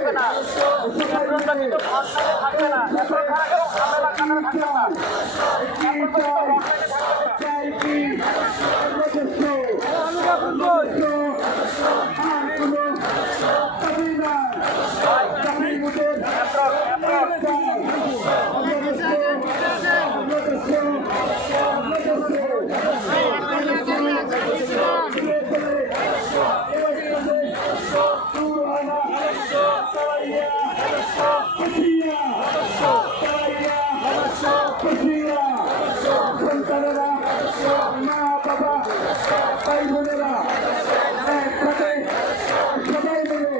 থাকবে না, কেন্দ্রটা কিন্তু অনলাইনে থাকবে না, এখন থাকবে ঝামেলা কারণে থাকবে না, এখন তো অনলাইনে সন্তানেরা মা বাবা ভাই বোনেরা একসাথে সবাই মিলে